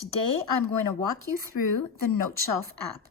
Today I'm going to walk you through the Noteshelf app.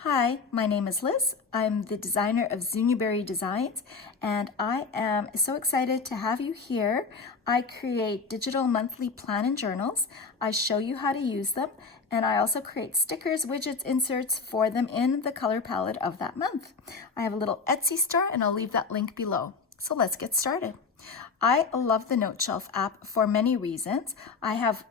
Hi, my name is Liz. I'm the designer of Zuniberry Designs, and I am so excited to have you here. I create digital monthly plan and journals. I show you how to use them, and I also create stickers, widgets, inserts for them in the color palette of that month. I have a little Etsy store, and I'll leave that link below. So let's get started. I love the Noteshelf app for many reasons. I have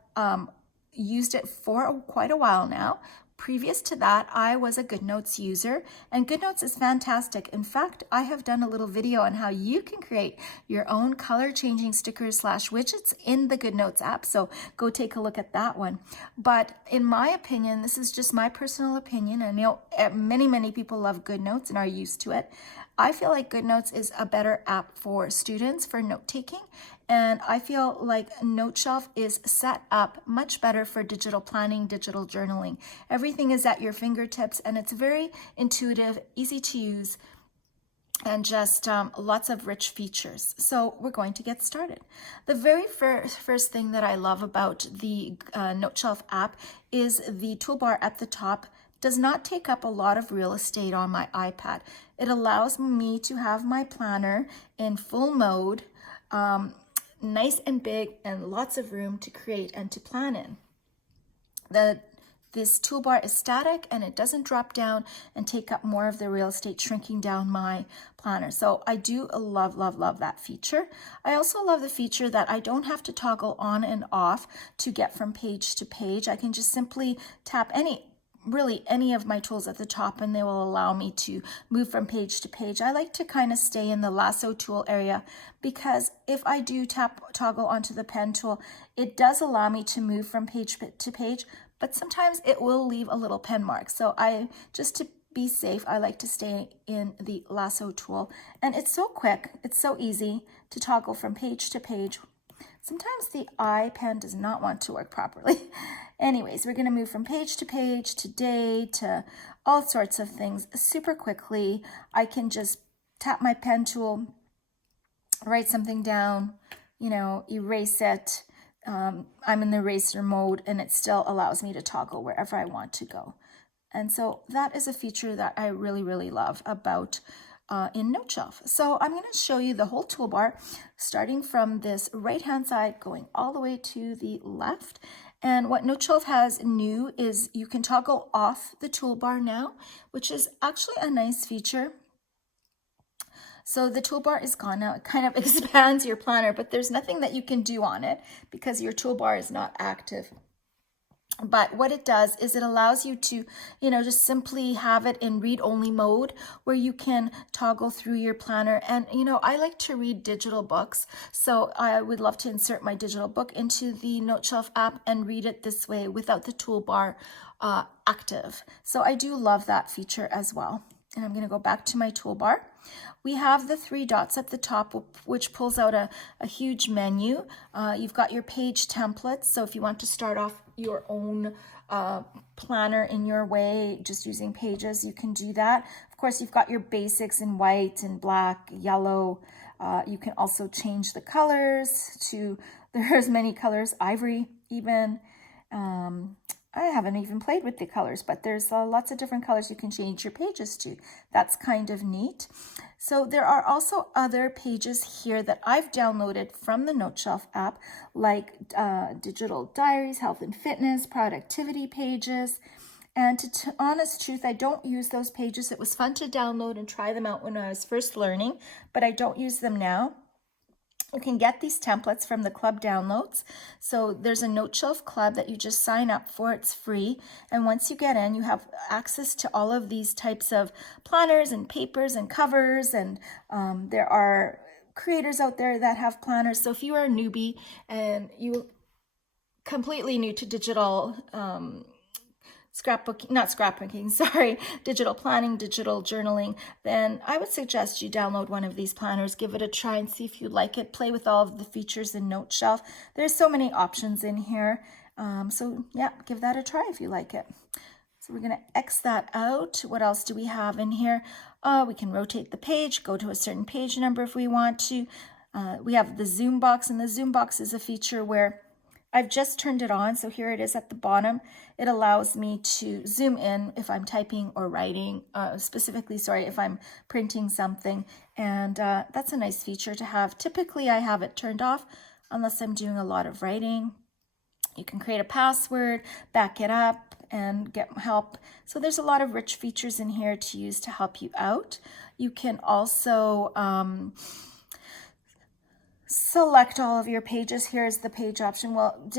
used it for quite a while now. Previous to that, I was a GoodNotes user, and GoodNotes is fantastic. In fact, I have done a little video on how you can create your own color changing stickers / widgets in the GoodNotes app, so go take a look at that one. But in my opinion, this is just my personal opinion, and I know many people love GoodNotes and are used to it. I feel like GoodNotes is a better app for students for note-taking, and I feel like Noteshelf is set up much better for digital planning, digital journaling. Everything is at your fingertips, and it's very intuitive, easy to use, and just lots of rich features. So we're going to get started. The very first thing that I love about the Noteshelf app is the toolbar at the top does not take up a lot of real estate on my iPad. It allows me to have my planner in full mode, nice and big, and lots of room to create and to plan in. This toolbar is static and it doesn't drop down and take up more of the real estate, shrinking down my planner. So I do love that feature. I also love the feature that I don't have to toggle on and off to get from page to page. I can just simply tap any of my tools at the top and they will allow me to move from page to page. I like to kind of stay in the lasso tool area because if I do toggle onto the pen tool, it does allow me to move from page to page, but sometimes it will leave a little pen mark. So just to be safe, I like to stay in the lasso tool, and it's so quick, it's so easy to toggle from page to page. Sometimes the iPen does not want to work properly. Anyways, we're going to move from page to page, to day, to all sorts of things super quickly. I can just tap my pen tool, write something down, erase it. I'm in the eraser mode, and it still allows me to toggle wherever I want to go. And so that is a feature that I really love about in Noteshelf. So I'm going to show you the whole toolbar, starting from this right-hand side, going all the way to the left. And what Noteshelf has new is you can toggle off the toolbar now, which is actually a nice feature. So the toolbar is gone now. It kind of expands your planner, but there's nothing that you can do on it because your toolbar is not active. But what it does is it allows you to, just simply have it in read-only mode where you can toggle through your planner. And, I like to read digital books, so I would love to insert my digital book into the Noteshelf app and read it this way without the toolbar active. So I do love that feature as well. And I'm going to go back to my toolbar. We have the 3 dots at the top, which pulls out a huge menu. You've got your page templates. So if you want to start off your own planner in your way, just using pages, you can do that. Of course, you've got your basics in white and black, yellow. You can also change the colors to, there's many colors, ivory even. I haven't even played with the colors, but there's lots of different colors you can change your pages to. That's kind of neat. So there are also other pages here that I've downloaded from the Noteshelf app, like digital diaries, health and fitness, productivity pages. And to honest truth, I don't use those pages. It was fun to download and try them out when I was first learning, but I don't use them now. You can get these templates from the club downloads. So there's a Noteshelf club that you just sign up for. It's free. And once you get in, you have access to all of these types of planners and papers and covers. And there are creators out there that have planners. So if you are a newbie and you completely new to digital digital planning, digital journaling, then I would suggest you download one of these planners, give it a try and see if you like it, play with all of the features in Noteshelf. There's so many options in here. So yeah, give that a try if you like it. So we're gonna X that out. What else do we have in here? We can rotate the page, go to a certain page number if we want to. We have the zoom box, and the zoom box is a feature where I've just turned it on, so here it is at the bottom. It allows me to zoom in if I'm typing or writing, specifically, sorry, if I'm printing something, and that's a nice feature to have. Typically, I have it turned off unless I'm doing a lot of writing. You can create a password, back it up, and get help. So there's a lot of rich features in here to use to help you out. You can also select all of your pages. Here's the page option. Well,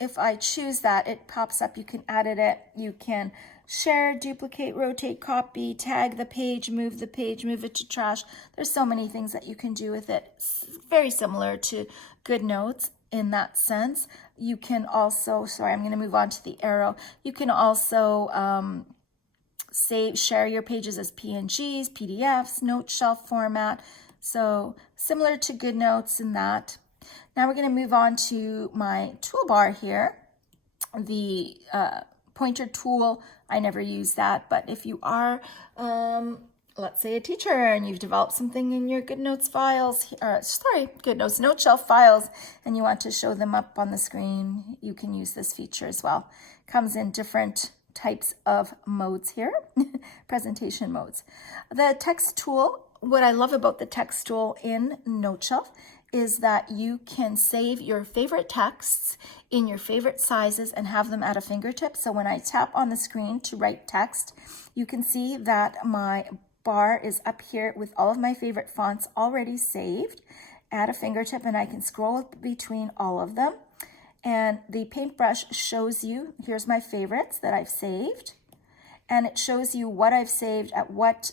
if I choose that, it pops up. You can edit it. You can share, duplicate, rotate, copy, tag the page, move it to trash. There's so many things that you can do with it. It's very similar to GoodNotes in that sense. You can also, sorry, I'm going to move on to the arrow. You can also share your pages as PNGs, PDFs, Noteshelf format. So similar to GoodNotes in that. Now we're going to move on to my toolbar here. The pointer tool, I never use that, but if you are, let's say, a teacher and you've developed something in your GoodNotes files, GoodNotes Noteshelf files, and you want to show them up on the screen, you can use this feature as well. Comes in different types of modes here, presentation modes. The text tool, what I love about the text tool in Noteshelf is that you can save your favorite texts in your favorite sizes and have them at a fingertip. So when I tap on the screen to write text, you can see that my bar is up here with all of my favorite fonts already saved at a fingertip, and I can scroll between all of them. And the paintbrush shows you, here's my favorites that I've saved, and it shows you what I've saved at what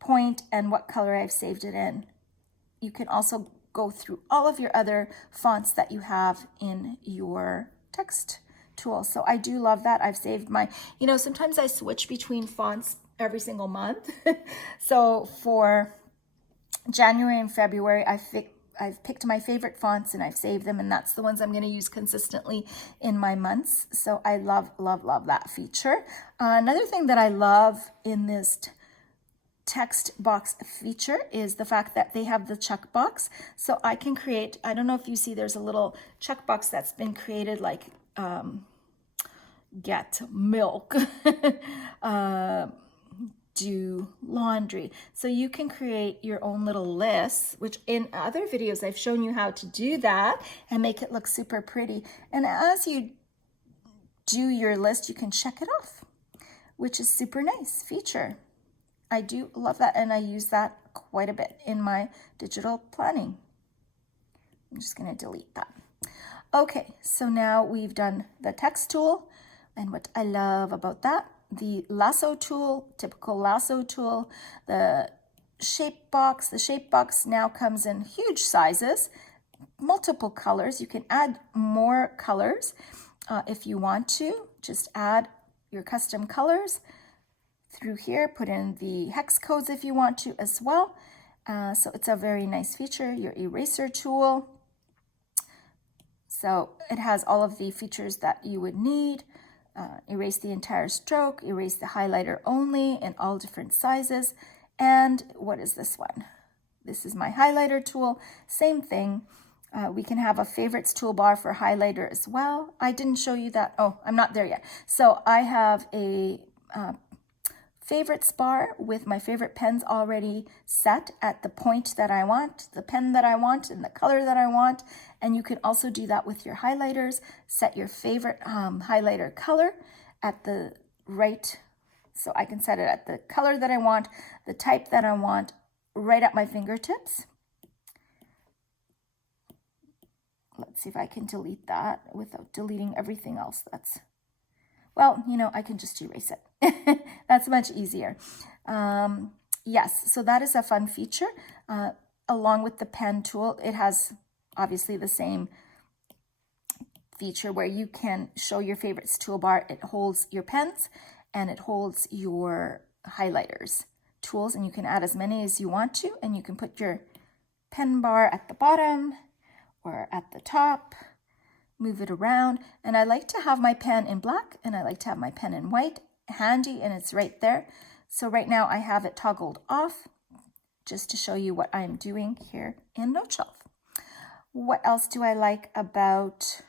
point and what color I've saved it in. You can also go through all of your other fonts that you have in your text tool. So I do love that. I've saved my, sometimes I switch between fonts every single month. So for January and February, I've picked my favorite fonts and I've saved them, and that's the ones I'm going to use consistently in my months. So I love, love, love that feature. Another thing that I love in this text box feature is the fact that they have the checkbox. So I can create, I don't know if you see, there's a little checkbox that's been created, like get milk, do laundry. So you can create your own little lists, which in other videos I've shown you how to do that and make it look super pretty. And as you do your list, you can check it off, which is super nice feature. I do love that, and I use that quite a bit in my digital planning. I'm just going to delete that. Okay, so now we've done the text tool, and what I love about that, the lasso tool, typical lasso tool, the shape box. The shape box now comes in huge sizes, multiple colors. You can add more colors if you want to. Just add your custom colors through here, put in the hex codes if you want to as well. So it's a very nice feature. Your eraser tool. So it has all of the features that you would need. Erase the entire stroke, erase the highlighter only in all different sizes. And what is this one? This is my highlighter tool. Same thing. We can have a favorites toolbar for highlighter as well. I didn't show you that. Oh, I'm not there yet. So I have a favorites bar with my favorite pens already set at the point that I want, the pen that I want, and the color that I want. And you can also do that with your highlighters. Set your favorite highlighter color at the right, so I can set it at the color that I want, the type that I want, right at my fingertips. Let's see if I can delete that without deleting everything else. Well, I can just erase it. That's much easier. Yes, so that is a fun feature. Along with the pen tool, it has obviously the same feature where you can show your favorites toolbar. It holds your pens and it holds your highlighters tools, and you can add as many as you want to, and you can put your pen bar at the bottom or at the top. Move it around, and I like to have my pen in black and I like to have my pen in white handy, and it's right there. So right now I have it toggled off just to show you what I'm doing here in Noteshelf. What else do I like about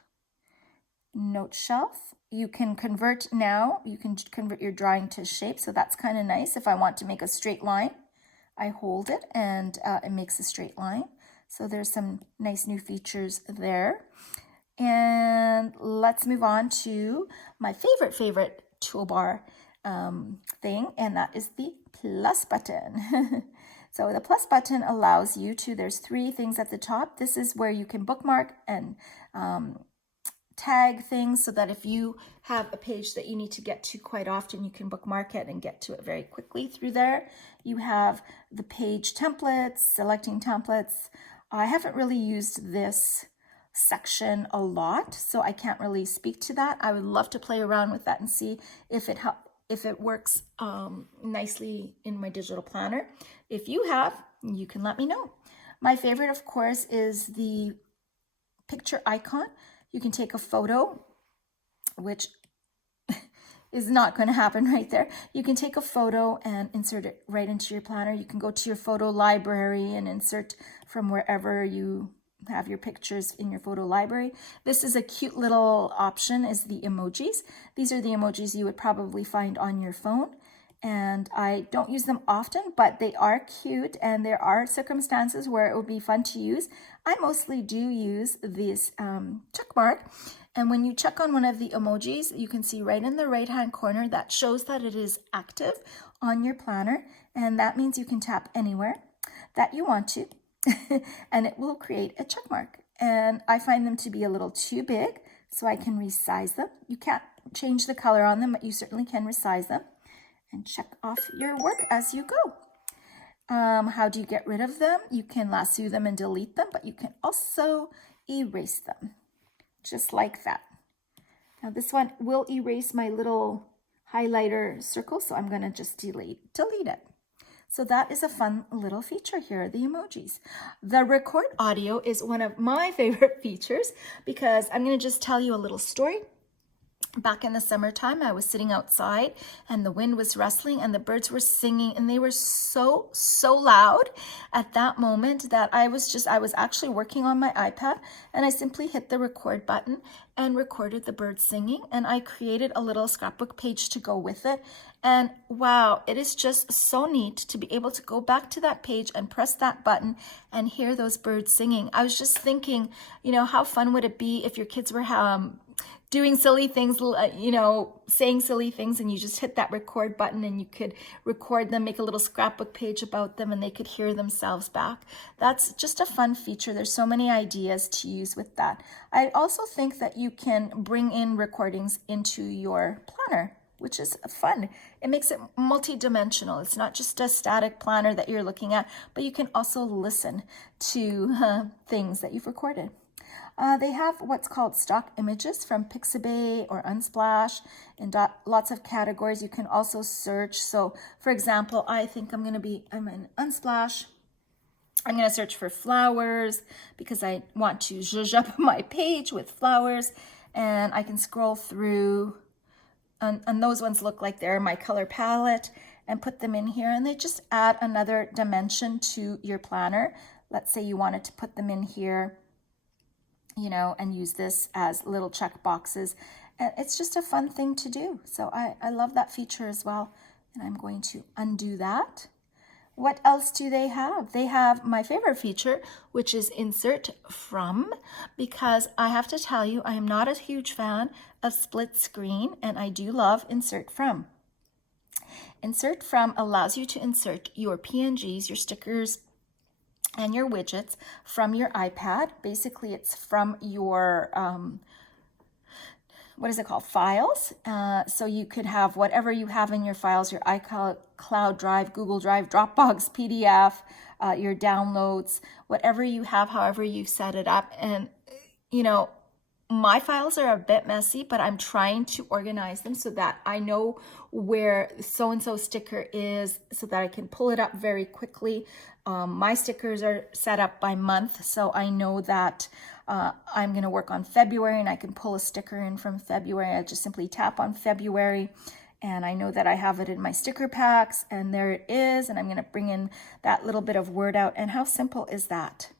Noteshelf? You can convert now, you can convert your drawing to shape, so that's kind of nice. If I want to make a straight line, I hold it and it makes a straight line. So there's some nice new features there. And let's move on to my favorite toolbar thing, and that is the plus button. So the plus button allows you to, there's 3 things at the top. This is where you can bookmark and tag things so that if you have a page that you need to get to quite often, you can bookmark it and get to it very quickly through there. You have the page templates, selecting templates. I haven't really used this section a lot, so I can't really speak to that. I would love to play around with that and see if it works nicely in my digital planner. If you have, you can let me know. My favorite, of course, is the picture icon. You can take a photo, which is not going to happen right there. You can take a photo and insert it right into your planner. You can go to your photo library and insert from wherever you have your pictures in your photo library. This is a cute little option, is the emojis. These are the emojis you would probably find on your phone. And I don't use them often, but they are cute, and there are circumstances where it would be fun to use. I mostly do use this check mark, and when you check on one of the emojis, you can see right in the right-hand corner that shows that it is active on your planner, and that means you can tap anywhere that you want to, and it will create a check mark. And I find them to be a little too big, so I can resize them. You can't change the color on them, but you certainly can resize them. And check off your work as you go. How do you get rid of them? You can lasso them and delete them, but you can also erase them, just like that. Now this one will erase my little highlighter circle, so I'm going to just delete it. So that is a fun little feature here, the emojis. The record audio is one of my favorite features because I'm going to just tell you a little story. Back in the summertime, I was sitting outside and the wind was rustling and the birds were singing, and they were so loud at that moment that I was actually working on my iPad, and I simply hit the record button and recorded the birds singing, and I created a little scrapbook page to go with it. And wow, it is just so neat to be able to go back to that page and press that button and hear those birds singing. I was just thinking, how fun would it be if your kids were doing silly things, saying silly things, and you just hit that record button and you could record them, make a little scrapbook page about them, and they could hear themselves back. That's just a fun feature. There's so many ideas to use with that. I also think that you can bring in recordings into your planner, which is fun. It makes it multi-dimensional. It's not just a static planner that you're looking at, but you can also listen to things that you've recorded. They have what's called stock images from Pixabay or Unsplash in lots of categories. You can also search. So for example, I think I'm in Unsplash. I'm going to search for flowers because I want to zhuzh up my page with flowers, and I can scroll through, and those ones look like they're my color palette, and put them in here, and they just add another dimension to your planner. Let's say you wanted to put them in here, and use this as little check boxes. And it's just a fun thing to do. So I love that feature as well. And I'm going to undo that. What else do they have? They have my favorite feature, which is insert from, because I have to tell you, I am not a huge fan of split screen, and I do love insert from. Insert from allows you to insert your PNGs, your stickers, and your widgets from your iPad. Basically, it's from your, files. So you could have whatever you have in your files, your iCloud Drive, Google Drive, Dropbox, PDF, your downloads, whatever you have, however you set it up. And, my files are a bit messy, but I'm trying to organize them so that I know where so-and-so sticker is so that I can pull it up very quickly. My stickers are set up by month, so I know that I'm going to work on February and I can pull a sticker in from February. I just simply tap on February and I know that I have it in my sticker packs, and there it is, and I'm going to bring in that little bit of word out. And how simple is that?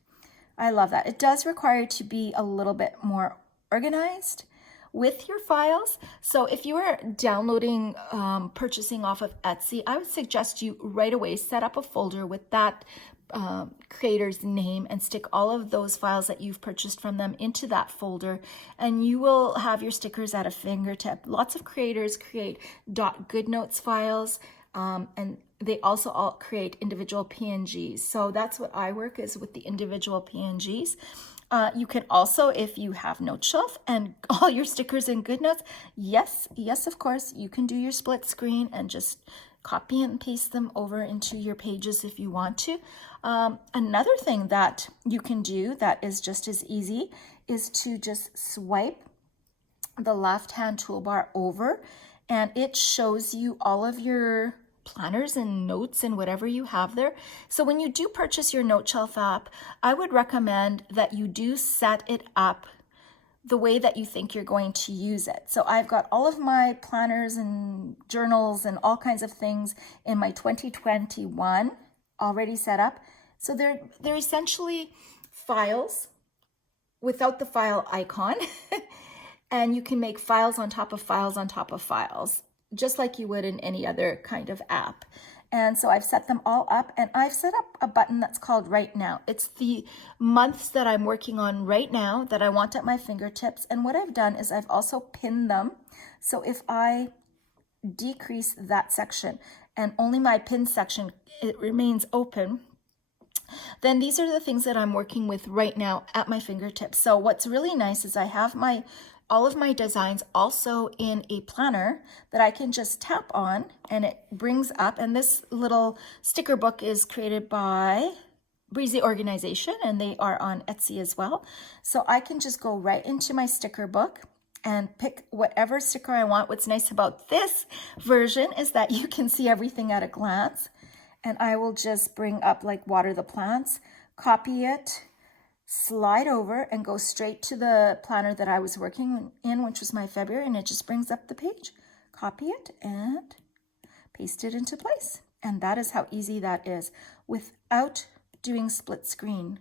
I love that. It does require you to be a little bit more organized with your files. So if you are downloading, purchasing off of Etsy, I would suggest you right away set up a folder with that creator's name and stick all of those files that you've purchased from them into that folder, and you will have your stickers at a fingertip. Lots of creators create .goodnotes files, and they also all create individual PNGs. So that's what I work is with the individual PNGs. You can also, if you have Noteshelf and all your stickers in GoodNotes, yes, of course, you can do your split screen and just copy and paste them over into your pages if you want to. Another thing that you can do that is just as easy is to just swipe the left-hand toolbar over, and it shows you all of your planners and notes and whatever you have there. So when you do purchase your Noteshelf app, I would recommend that you do set it up the way that you think you're going to use it. So I've got all of my planners and journals and all kinds of things in my 2021 already set up. So they're essentially files without the file icon. And you can make files on top of files on top of files, just like you would in any other kind of app. And so I've set them all up, and I've set up a button that's called Right Now. It's the months that I'm working on right now that I want at my fingertips. And what I've done is I've also pinned them. So if I decrease that section and only my pin section, it remains open, then these are the things that I'm working with right now at my fingertips. So what's really nice is I have all of my designs also in a planner that I can just tap on, and it brings up, and this little sticker book is created by Breezy Organization, and they are on Etsy as well. So I can just go right into my sticker book and pick whatever sticker I want. What's nice about this version is that you can see everything at a glance, and I will just bring up like water the plants, copy it, slide over, and go straight to the planner that I was working in, which was my February, and it just brings up the page. Copy it and paste it into place. And that is how easy that is without doing split screen,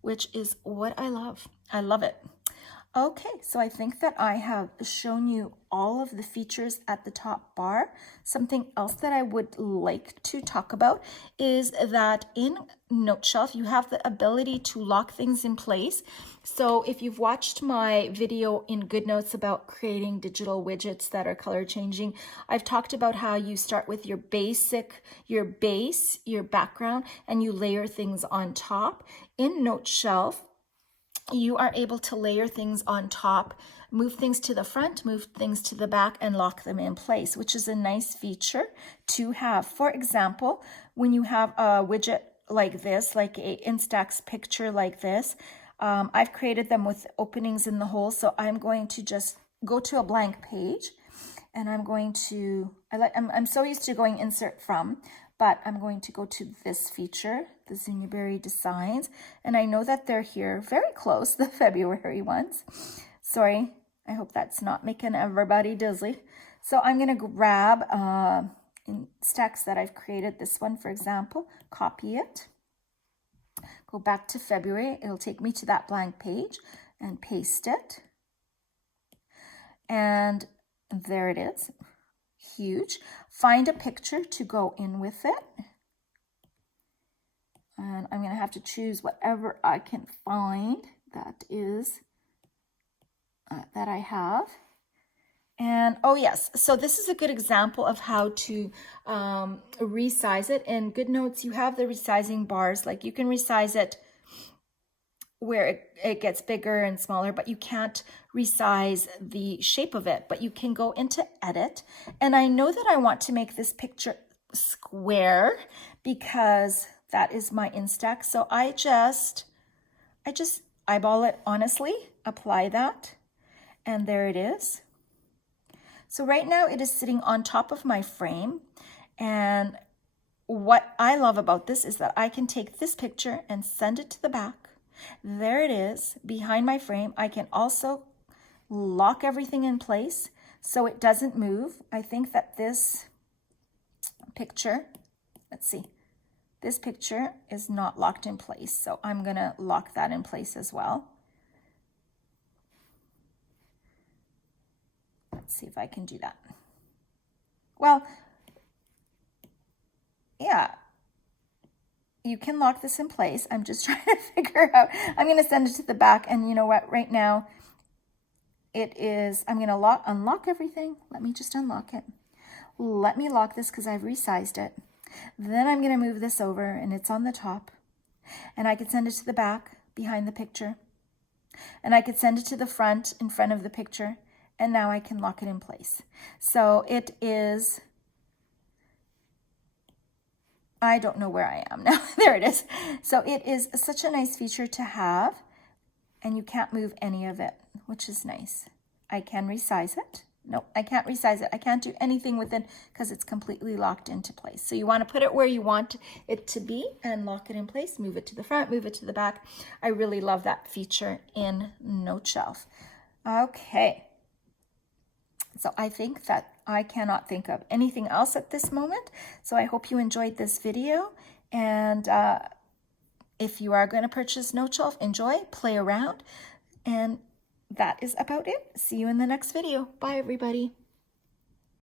which is what I love. I love it. Okay, so I think that I have shown you all of the features at the top bar. Something else that I would like to talk about is that in Noteshelf, you have the ability to lock things in place. So if you've watched my video in GoodNotes about creating digital widgets that are color changing, I've talked about how you start with your base, your background, and you layer things on top. In Noteshelf, you are able to layer things on top, move things to the front, move things to the back, and lock them in place, which is a nice feature to have. For example, when you have a widget like this, like a Instax picture like this, I've created them with openings in the hole. So I'm going to just go to a blank page, and I'm going to, I'm so used to going insert from, but I'm going to go to this feature, the Zinniberry Designs, and I know that they're here very close, the February ones. Sorry, I hope that's not making everybody dizzy. So I'm going to grab in stacks that I've created, this one, for example, copy it, go back to February. It'll take me to that blank page and paste it. And there it is. Huge. Find a picture to go in with it. And I'm going to have to choose whatever I can find that is, that I have. And oh yes, so this is a good example of how to resize it. In GoodNotes, you have the resizing bars. Like you can resize it where it gets bigger and smaller, but you can't resize the shape of it, but you can go into edit. And I know that I want to make this picture square because that is my Instax. So I just eyeball it, honestly, apply that, and there it is. So right now it is sitting on top of my frame. And what I love about this is that I can take this picture and send it to the back. There it is behind my frame. I can also lock everything in place so it doesn't move. I think that this picture, let's see, this picture is not locked in place, so I'm going to lock that in place as well. Let's see if I can do that. Well, yeah, you can lock this in place. I'm just trying to figure out. I'm going to send it to the back, and you know what? Right now, it is, I'm going to unlock everything. Let me just unlock it. Let me lock this because I've resized it. Then I'm going to move this over, and it's on the top. And I could send it to the back behind the picture. And I could send it to the front in front of the picture. And now I can lock it in place. So it is, I don't know where I am now. There it is. So it is such a nice feature to have, and you can't move any of it, which is nice. I can resize it. No, I can't resize it. I can't do anything with it because it's completely locked into place. So you want to put it where you want it to be and lock it in place. Move it to the front, move it to the back. I really love that feature in Noteshelf. Okay. So I think that I cannot think of anything else at this moment. So I hope you enjoyed this video. And if you are going to purchase Noteshelf, enjoy, play around. And that is about it. See you in the next video. Bye, everybody.